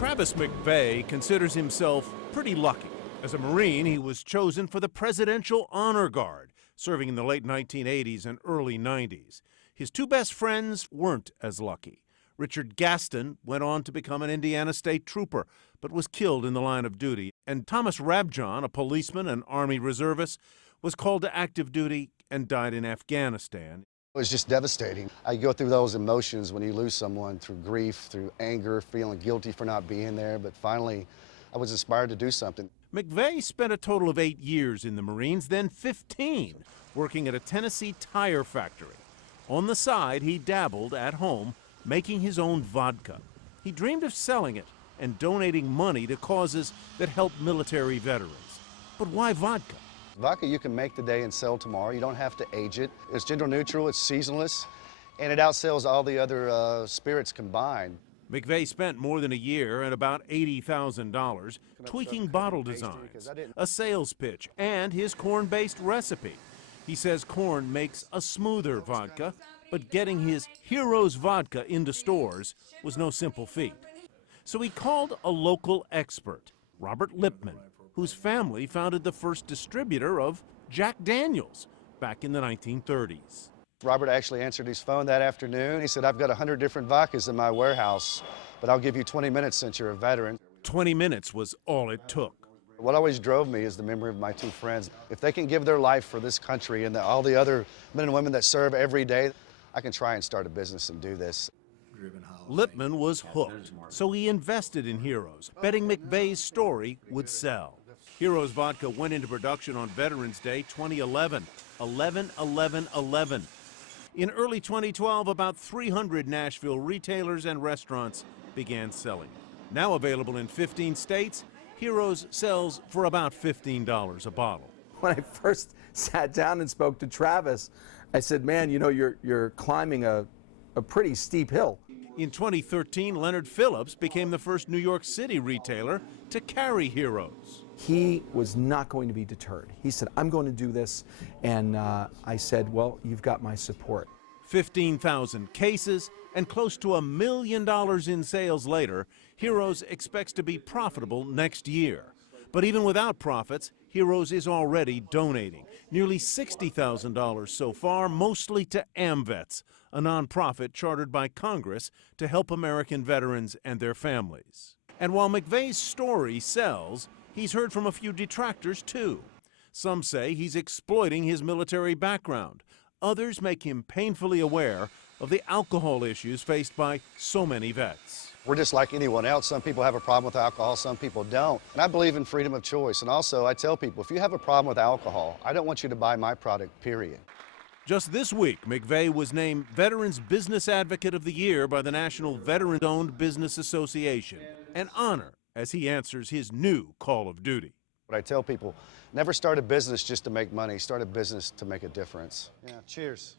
Travis McVey considers himself pretty lucky. As a Marine, he was chosen for the Presidential Honor Guard, serving in the late 1980s and early 90s. His two best friends weren't as lucky. Richard Gaston went on to become an Indiana State Trooper, but was killed in the line of duty. And Thomas Rabjohn, a policeman and Army reservist, was called to active duty and died in Afghanistan. It was just devastating. I go through those emotions when you lose someone, through grief, through anger, feeling guilty for not being there, but finally I was inspired to do something. McVey spent a total of 8 years in the Marines, then 15, working at a Tennessee tire factory. On the side, he dabbled at home, making his own vodka. He dreamed of selling it and donating money to causes that help military veterans. But why vodka? Vodka you can make today and sell tomorrow. You don't have to age it. It's gender neutral, it's seasonless, and it outsells all the other spirits combined. McVey spent more than a year and about $80,000 tweaking bottle designs, a sales pitch, and his corn-based recipe. He says corn makes a smoother vodka, but getting his Heroes vodka into stores was no simple feat. So he called a local expert, Robert Lippmann, whose family founded the first distributor of Jack Daniels back in the 1930s. Robert actually answered his phone that afternoon. He said, I've got 100 different vodkas in my warehouse, but I'll give you 20 minutes since you're a veteran. 20 minutes was all it took. What always drove me is the memory of my two friends. If they can give their life for this country and all the other men and women that serve every day, I can try and start a business and do this. Lippmann was hooked, so he invested in Heroes, betting McVey's story would sell. Heroes vodka went into production on Veterans Day 2011, 11/11/11. In early 2012, about 300 Nashville retailers and restaurants began selling. Now available in 15 states, Heroes sells for about $15 a bottle. When I first sat down and spoke to Travis, I said, man, you know, you're climbing a pretty steep hill. In 2013, Leonard Phillips became the first New York City retailer to carry Heroes. He was not going to be deterred. He said, I'm going to do this. And I said, well, you've got my support. 15,000 cases and close to $1 million in sales later, Heroes expects to be profitable next year. But even without profits, Heroes is already donating. Nearly $60,000 so far, mostly to AMVETS, a nonprofit chartered by Congress to help American veterans and their families. And while McVey's story sells, he's heard from a few detractors too. Some say he's exploiting his military background. Others make him painfully aware of the alcohol issues faced by so many vets. We're just like anyone else. Some people have a problem with alcohol, some people don't. And I believe in freedom of choice. And also, I tell people, if you have a problem with alcohol, I don't want you to buy my product, period. Just this week, McVey was named Veterans Business Advocate of the Year by the National Veteran-Owned Business Association, an honor as he answers his new call of duty. But I tell people, never start a business just to make money. Start a business to make a difference. Yeah, cheers.